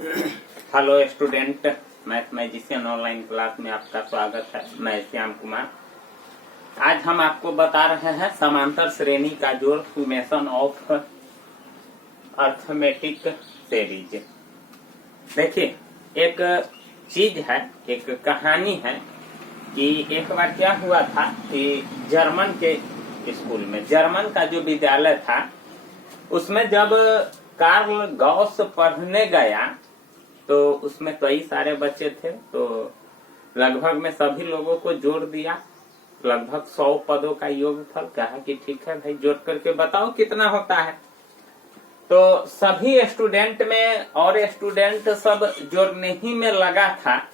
Hello student, mathematician online class में आपका स्वागत है। मैं श्याम कुमार। आज हम आपको बता रहे हैं समांतर श्रेणी का जोड़, सुमेशन ऑफ अर्थमेटिक सीरीज। देखिए, एक चीज है, एक कहानी है कि एक बार क्या हुआ था कि जर्मन के स्कूल में, जर्मन का जो विद्यालय था उसमें जब कार्ल गॉस पढ़ने गया तो उसमें कई सारे बच्चे थे, तो लगभग में सभी लोगों को जोड़ दिया। लगभग 100 पदों का योगफल। कहा कि ठीक है भाई, जोड़ करके बताओ कितना होता है। तो सभी स्टूडेंट में और स्टूडेंट सब जोड़ने ही में लगा था।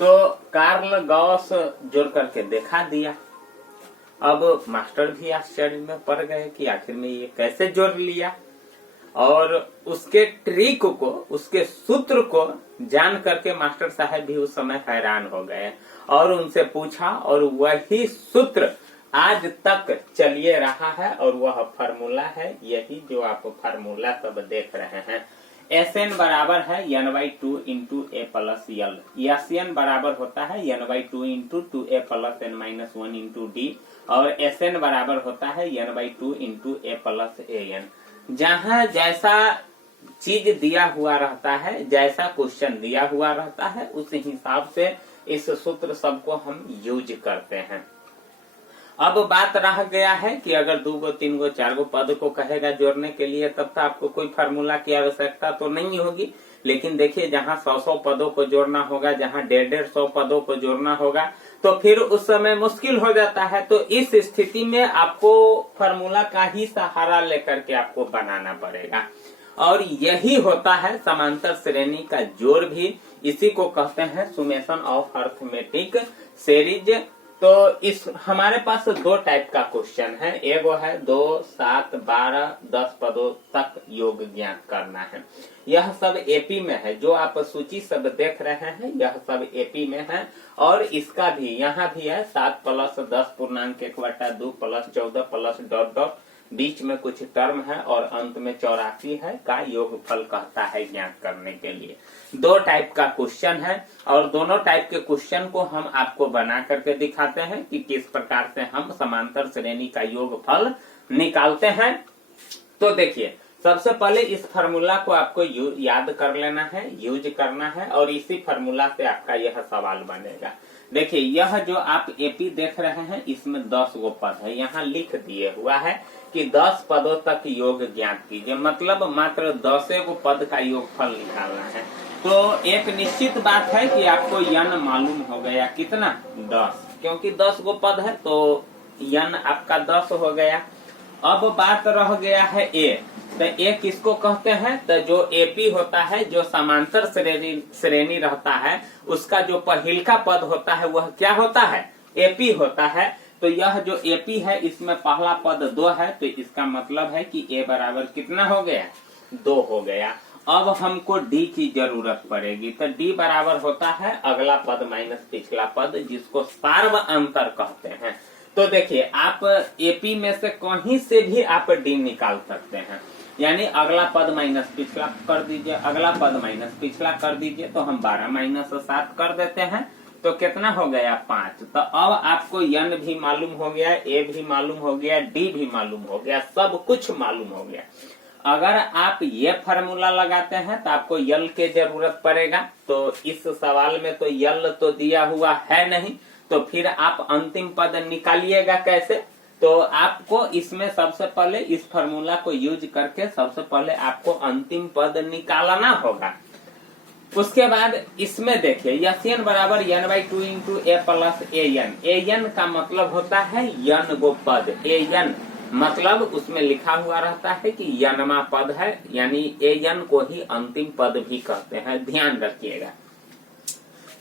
तो कार्ल गॉस जोड़ करके दिखा दिया। अब मास्टर भी आश्चर्य में पड़ गए कि आखिर में ये कैसे जोड़ लिया, और उसके ट्रिक को, उसके सूत्र को जान करके मास्टर साहब भी उस समय हैरान हो गए और उनसे पूछा, और वही सूत्र आज तक चलिए रहा है। और वह फार्मूला है यही जो आप फार्मूला सब देख रहे हैं। Sn बराबर है n/2 इंटू ए प्लस यल। Sn बराबर होता है n/2 into 2a plus n-1 into D, और Sn बराबर होता है n/2 into A plus an। जहाँ जैसा चीज दिया हुआ रहता है, जैसा क्वेश्चन दिया हुआ रहता है, उस हिसाब से इस सूत्र सबको हम यूज करते हैं। अब बात रह गया है कि अगर 2 गो 3 गो 4 गो पद को कहेगा जोड़ने के लिए, तब तो आपको कोई फार्मूला की आवश्यकता तो नहीं होगी। लेकिन देखिए, जहाँ 100 पदों को जोड़ना होगा, जहाँ 150 पदों को जोड़ना होगा, तो फिर उस समय मुश्किल हो जाता है। तो इस स्थिति में आपको फार्मूला का ही सहारा लेकर के आपको बनाना पड़ेगा। और यही होता है समांतर श्रेणी का जोड़ भी। इसी को कहते हैं सुमेशन ऑफ अर्थमेटिक सीरीज। तो इस हमारे पास 2 टाइप का क्वेश्चन है। एक वो है 2, 7, 12, 10 पदों तक योग ज्ञात करना है। यह सब एपी में है। जो आप सूची सब देख रहे हैं, यह सब एपी में है। और इसका भी यहाँ भी है 7 + 10 पूर्णांक 1/2 + 14 प्लस डॉट डॉट, बीच में कुछ टर्म है और अंत में 84 है का योगफल कहता है ज्ञात करने के लिए। 2 टाइप का क्वेश्चन है, और दोनों टाइप के क्वेश्चन को हम आपको बना करके दिखाते हैं कि किस प्रकार से हम समांतर श्रेणी का योगफल निकालते हैं। तो देखिए, सबसे पहले इस फार्मूला को आपको याद कर लेना है, यूज करना है, और इसी फार्मूला से आपका यह सवाल बनेगा। देखिए, यह जो आप एपी देख रहे हैं, इसमें 10 गो पद है। यहाँ लिख दिए हुआ है कि 10 पदों तक योग ज्ञात कीजिए, मतलब मात्र 10 गो पद का योगफल निकालना है। तो एक निश्चित बात है कि आपको n मालूम हो गया, कितना 10, क्योंकि 10 गो पद है तो n आपका 10 हो गया। अब बात रह गया है a। तो a किसको कहते हैं? तो जो एपी होता है, जो समांतर श्रेणी रहता है, उसका जो पहिलका पद होता है वह क्या होता है? एपी होता है। तो यह जो एपी है, इसमें पहला पद 2 है, तो इसका मतलब है कि a बराबर कितना हो गया? 2 हो गया। अब हमको d की जरूरत पड़ेगी। तो d बराबर होता है अगला पद माइनस पिछला पद, जिसको सार्व अंतर कहते हैं। तो देखिए, आप एपी में से कहीं से भी आप d निकाल सकते हैं। यानी अगला पद माइनस पिछला कर दीजिए, अगला पद माइनस पिछला कर दीजिए, तो हम 12 - 7 कर देते हैं। तो कितना हो गया? 5। तो अब आपको n भी मालूम हो गया, a भी मालूम हो गया, d भी मालूम हो गया, सब कुछ मालूम हो गया। अगर आप ये फार्मूला लगाते हैं तो आपको यल के जरूरत पड़ेगा। तो इस सवाल में तो यल तो दिया हुआ है नहीं, तो फिर आप अंतिम पद निकालिएगा कैसे? तो आपको इसमें सबसे पहले इस फार्मूला को यूज करके सबसे पहले आपको अंतिम पद निकालना होगा। उसके बाद इसमें देखिए, Sn बराबर n/2 into A plus an। an का मतलब होता है n गो पद। an मतलब उसमें लिखा हुआ रहता है कि n पद है, यानी an को ही अंतिम पद भी कहते हैं, ध्यान रखिएगा।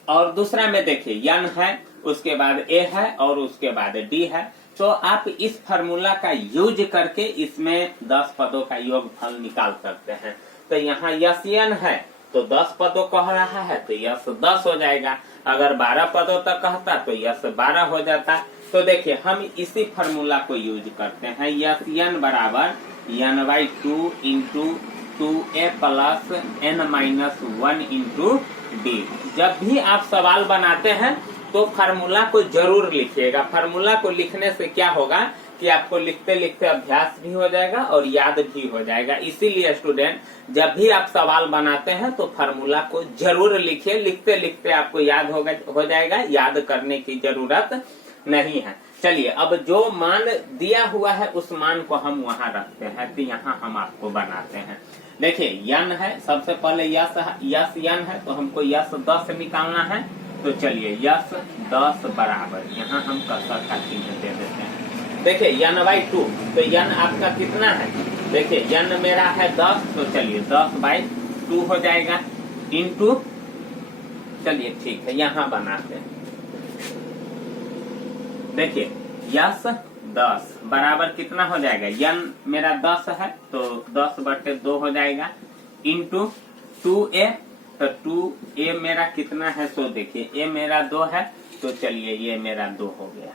और दूसरा में देखिए, n है, उसके बाद a है, और उसके बाद d है। तो आप इस फार्मूला का यूज करके इसमें 10 पदों का योगफल निकाल सकते हैं। तो यहाँ Sn है तो 10 पदों कह रहा है, तो यस 10 हो जाएगा। अगर 12 पदों तक कहता तो यस 12 हो जाता। तो देखिए, हम इसी फार्मूला को यूज करते हैं। Sn बराबर n/2 into 2a plus n minus 1 into D. जब भी आप सवाल बनाते हैं तो फार्मूला को जरूर लिखिएगा। फार्मूला को लिखने से क्या होगा कि आपको लिखते लिखते अभ्यास भी हो जाएगा और याद भी हो जाएगा। इसीलिए स्टूडेंट जब भी आप सवाल बनाते हैं तो फार्मूला को जरूर लिखिए। लिखते लिखते आपको याद हो जाएगा, याद करने की जरूरत नहीं है। चलिए अब जो मान दिया हुआ है उस मान को हम वहां रखते हैं, तो यहाँ हम आपको बनाते हैं। देखिए यन है, सबसे पहले यस यन है, तो हमको यस 10 निकालना है। तो चलिए यस 10 बराबर, यहाँ हम कर्सर का चिन्ह दे देते हैं। देखिए यन बाई 2, तो यन आपका कितना है, देखिए यन मेरा है 10, तो चलिए 10 बाई 2 हो जाएगा इंटू, चलिए ठीक है यहाँ बनाते हैं। देखिए यस 10 बराबर कितना हो जाएगा, यन मेरा 10 है तो 10/2 हो जाएगा इंटू 2a, तो 2a मेरा कितना है, सो देखिए a मेरा 2 है, तो चलिए ये मेरा 2 हो गया,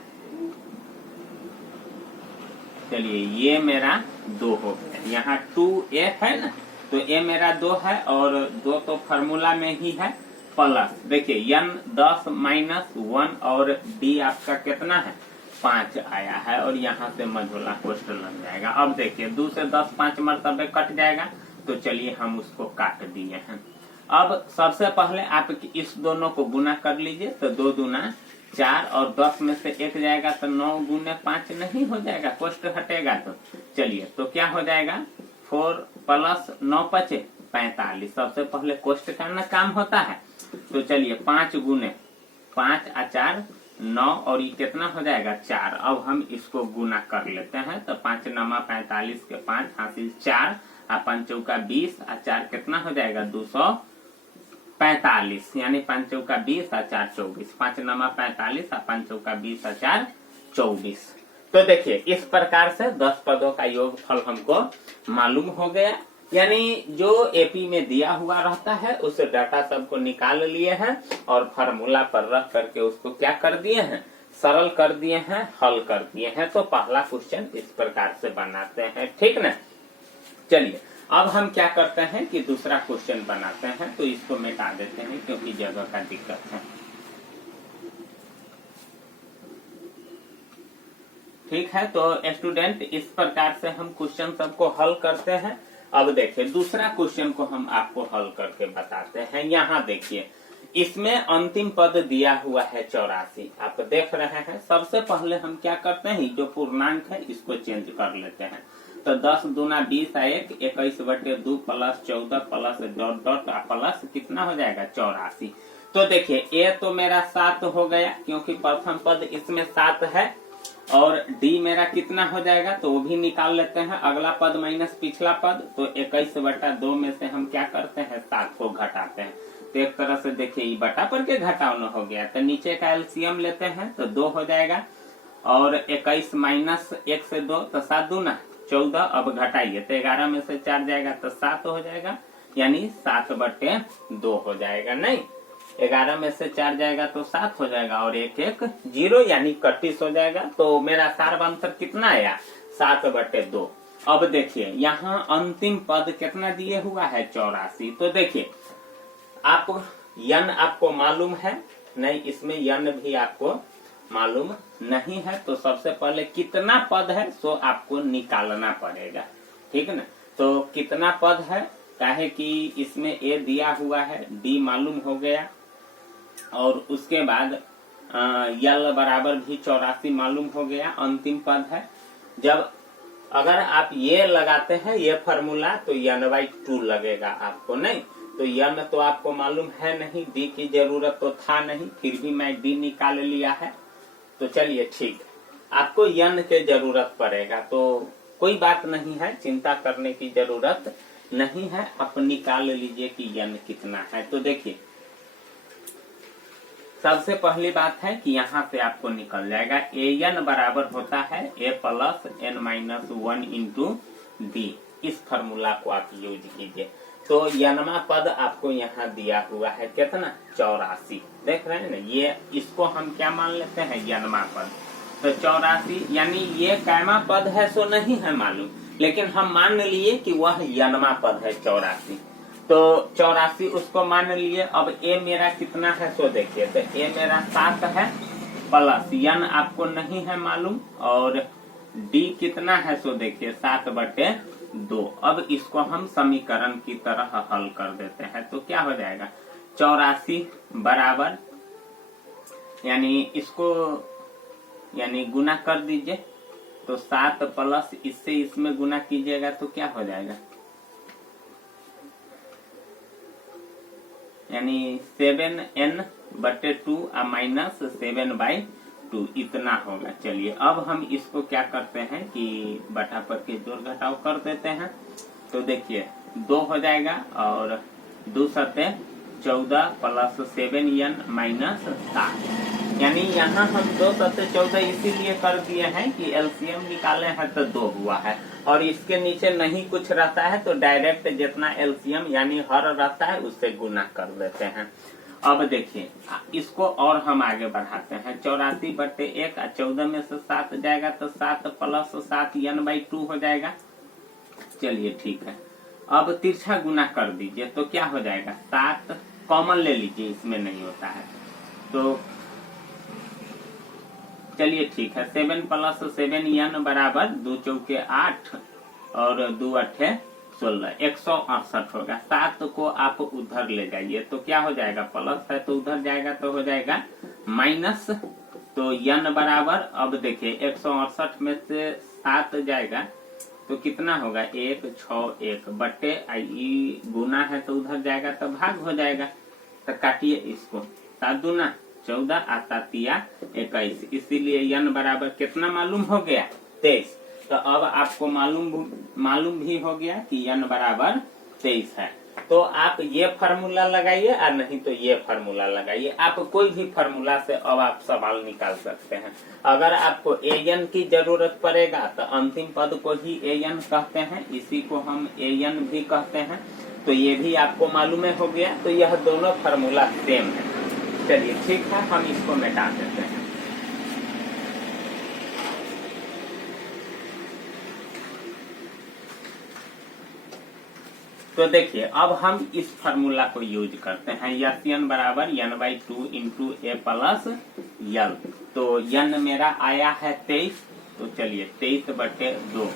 चलिए ये मेरा 2 हो गया। यहाँ 2a है ना, तो a मेरा 2 है और 2 तो फार्मूला में ही है प्लस, देखिए यन 10 माइनस 1 और d आपका कितना है 5 आया है और यहाँ से मझोला कोष्ठ लग जाएगा। अब देखिए 2 से 10 5 मरतबे कट जाएगा, तो चलिए हम उसको काट दिए हैं। अब सबसे पहले आप इस दोनों को गुना कर लीजिए, तो 2 दूना 4 और 10 में से 1 जाएगा तो 9 गुने 5 नहीं हो जाएगा, कोष्ठ हटेगा। तो चलिए तो क्या हो जाएगा 4 प्लस 9 × 5 = 45। सबसे पहले कोष्ठ का ना काम होता है, तो चलिए 5 गुने 5 और 4 9 और ये कितना हो जाएगा 4। अब हम इसको गुना कर लेते हैं, तो 5 × 9 = 45 के 5 हासिल 4 और 5 चौका 20 और 4 कितना हो जाएगा 245, यानी 5 चौका 20 और 4 24, 5 × 9 = 45 और 5 चौका 20 और 4 24। तो देखिए इस प्रकार से 10 पदों का योगफल हमको मालूम हो गया। यानी जो एपी में दिया हुआ रहता है उस डाटा सबको निकाल लिए हैं और फार्मूला पर रख करके उसको क्या कर दिए हैं, सरल कर दिए हैं, हल कर दिए हैं। तो पहला क्वेश्चन इस प्रकार से बनाते हैं, ठीक ना। चलिए अब हम क्या करते हैं कि दूसरा क्वेश्चन बनाते हैं, तो इसको मिटा देते हैं क्योंकि जगह का दिक्कत है। ठीक है, तो स्टूडेंट इस प्रकार से हम क्वेश्चन सबको हल करते हैं। अब देखिए दूसरा क्वेश्चन को हम आपको हल करके बताते हैं। यहाँ देखिए इसमें अंतिम पद दिया हुआ है 84, आप देख रहे हैं। सबसे पहले हम क्या करते हैं, जो पूर्णांक है इसको चेंज कर लेते हैं। तो 10 दूना 20 1 21/2 plus 14 plus dot dot plus कितना हो जाएगा 84। तो देखिए ए तो मेरा 7 हो गया क्योंकि प्रथम पद इसमें 7 है, और डी मेरा कितना हो जाएगा तो वो भी निकाल लेते हैं, अगला पद माइनस पिछला पद। तो 21/2 में से हम क्या करते हैं 7 को घटाते हैं। तो एक तरह से देखिए ये बटा पर के घटाव हो गया, तो नीचे का एलसीएम लेते हैं तो 2 हो जाएगा, और 21 माइनस 1 से 2 तो 7 दूना 14। अब घटाइए तो 11 में से 4 जाएगा तो 7 हो जाएगा, यानी 7/2 हो जाएगा। नहीं 11 में से 4 जाएगा तो 7 हो जाएगा और 1 1 0 यानी 31 हो जाएगा। तो मेरा सार्वंतर कितना आया 7/2। अब देखिए यहाँ अंतिम पद कितना दिए हुआ है 84। तो देखिए आप यन आपको मालूम है नहीं, इसमें यन भी आपको मालूम नहीं है। तो सबसे पहले कितना पद है सो आपको निकालना पड़ेगा, ठीक है ना। तो कितना पद है, काहे कि इसमें ए दिया हुआ है, डी मालूम हो गया, और उसके बाद यल बराबर भी 84 मालूम हो गया, अंतिम पद है। जब अगर आप ये लगाते हैं ये फार्मूला तो n/2 लगेगा आपको, नहीं तो यन तो आपको मालूम है नहीं, डी की जरूरत तो था नहीं, फिर भी मैं डी निकाल लिया है। तो चलिए ठीक, आपको यन के जरूरत पड़ेगा तो कोई बात नहीं है, चिंता करने की जरूरत नहीं है, आप निकाल लीजिए कि यन कितना है। तो देखिए सबसे पहली बात है कि यहाँ से आपको निकल जाएगा an बराबर होता है a plus n-1 into D. इस फार्मूला को आप यूज कीजिए। तो यनमा पद आपको यहाँ दिया हुआ है कितना 84, देख रहे हैं ना। ये इसको हम क्या मान लेते हैं यनमा पद। तो 84 यानी ये कैमा पद है सो नहीं है मालूम, लेकिन हम मान लिए कि वह यनमा पद है 84। तो 84 उसको मान लिए। अब ए मेरा कितना है सो देखिए, तो ए मेरा 7 है प्लस यन आपको नहीं है मालूम, और डी कितना है सो देखिए 7/2। अब इसको हम समीकरण की तरह हल कर देते हैं तो क्या हो जाएगा, 84 बराबर यानी इसको यानी गुना कर दीजिए, तो 7 प्लस इससे इसमें गुना कीजिएगा तो क्या हो जाएगा, यानी 7n/2 माइनस 7/2 इतना होगा। चलिए अब हम इसको क्या करते हैं कि बटा पर के जोड़ घटाव कर देते हैं। तो देखिए 2 हो जाएगा और 2 सते 14 प्लस 7n माइनस 7, यानी यहाँ हम 2 सते 14 इसीलिए कर दिए हैं कि एलसीएम निकाले हैं तो 2 हुआ है, और इसके नीचे नहीं कुछ रहता है तो डायरेक्ट जितना एलसीएम यानी हर रहता है उससे गुना कर देते हैं। अब देखिए इसको और हम आगे बढ़ाते हैं, 84/1 14 में से 7 जाएगा तो 7 प्लस 7n/2 हो जाएगा। चलिए ठीक है, अब तिरछा गुना कर दीजिए तो क्या हो जाएगा, 7 कॉमन ले लीजिए, इसमें नहीं होता है तो चलिए ठीक है, 7 प्लस 7n बराबर 2 चौके 8 और 2 8 16, 168 होगा। 7 को आप उधर ले जाइए तो क्या हो जाएगा, प्लस है तो उधर जाएगा तो हो जाएगा माइनस, तो n बराबर अब देखिए 168 में से 7 जाएगा तो कितना होगा, 1 6 1 बटे आई गुना है तो उधर जाएगा तो भाग हो जाएगा। तो काटिए इसको, 7 दूना 14 आता 21, इसीलिए n बराबर कितना मालूम हो गया, 23। तो अब आपको मालूम भी हो गया कि n बराबर 23 है। तो आप ये फार्मूला लगाइए और नहीं तो ये फार्मूला लगाइए, आप कोई भी फार्मूला से अब आप सवाल निकाल सकते हैं। अगर आपको an की जरूरत पड़ेगा तो अंतिम पद को ही an कहते हैं, इसी को हम an भी कहते हैं। तो ये भी आपको मालूम हो गया, तो यह दोनों फार्मूला सेम है। चलिए ठीक है, हम इसको मिटा देते हैं। तो देखिए अब हम इस फार्मूला को यूज करते हैं, यन बराबर n/2 इंटू ए प्लस यल। तो n मेरा आया है 23, तो चलिए 23/2,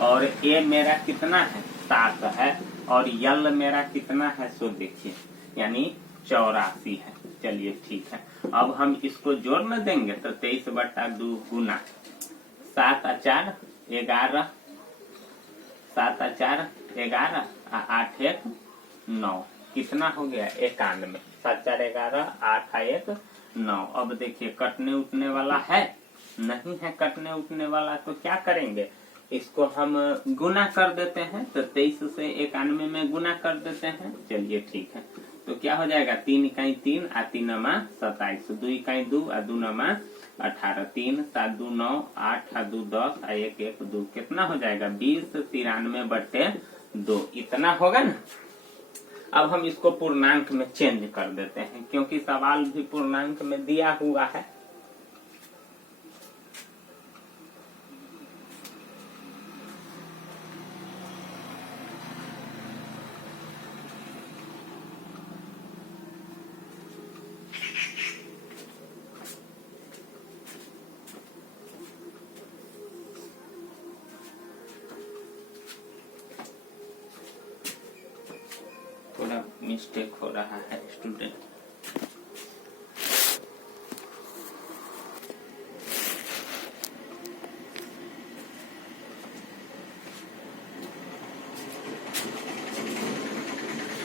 और ए मेरा कितना है 7 है, और यल मेरा कितना है सो देखिए यानी 84 है। चलिए ठीक है, अब हम इसको जोड़ में देंगे तो 23/2 गुना 7 और 4 11, 7 और 4 11, 8 1 9, कितना हो गया 91, 7 4 11, 8 1 9। अब देखिए कटने उठने वाला है नहीं है, कटने उठने वाला तो क्या करेंगे, इसको हम गुना कर देते हैं, तो 23 से 91 में गुना कर देते हैं। चलिए ठीक है, तो क्या हो जाएगा, 3 इकाई 3 आ 3 नमा 27, 2 इकाई 2 आ 2 नमा 18, 3 7 2 9, 8 आ 2 10 आ 1 1 2, कितना हो जाएगा 20 93/2, इतना होगा ना। अब हम इसको पूर्णांक में चेंज कर देते हैं, क्योंकि सवाल भी पूर्णांक में दिया हुआ है। थोड़ा मिस्टेक हो रहा है स्टूडेंट।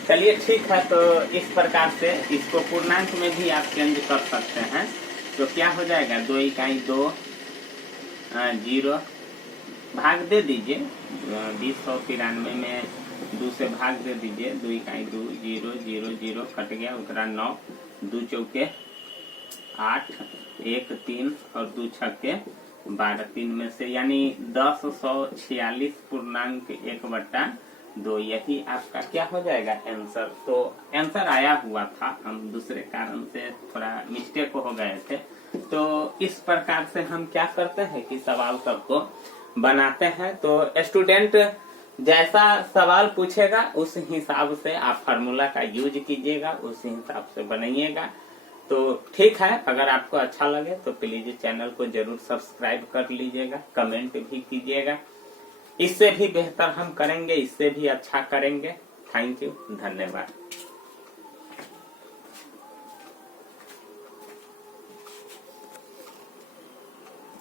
चलिए ठीक है, तो इस प्रकार से इसको पूर्णांक में भी आप चेंज कर सकते हैं। तो क्या हो जाएगा, 2 इकाई 2 0 भाग दे दीजिए, 2093 में 2 से भाग दे दीजिए, 2 इकाई 2 0 0 0 कट गया, उतरा 9, 2 चौके 8 1 3 और 2 छक्के 12, 3 में से यानी 1046 पूर्णांक 1/2, यही आपका क्या हो जाएगा आंसर। तो आंसर आया हुआ था, हम दूसरे कारण से थोड़ा मिस्टेक हो गए थे, तो इस प्रकार से हम क्या करते हैं कि सवाल सबको बनाते हैं। तो स्टूडेंट जैसा सवाल पूछेगा उस हिसाब से आप फार्मूला का यूज कीजिएगा, उस हिसाब से बनाइएगा। तो ठीक है, अगर आपको अच्छा लगे तो प्लीज चैनल को जरूर सब्सक्राइब कर लीजिएगा, कमेंट भी कीजिएगा। इससे भी बेहतर हम करेंगे, इससे भी अच्छा करेंगे। थैंक यू, धन्यवाद।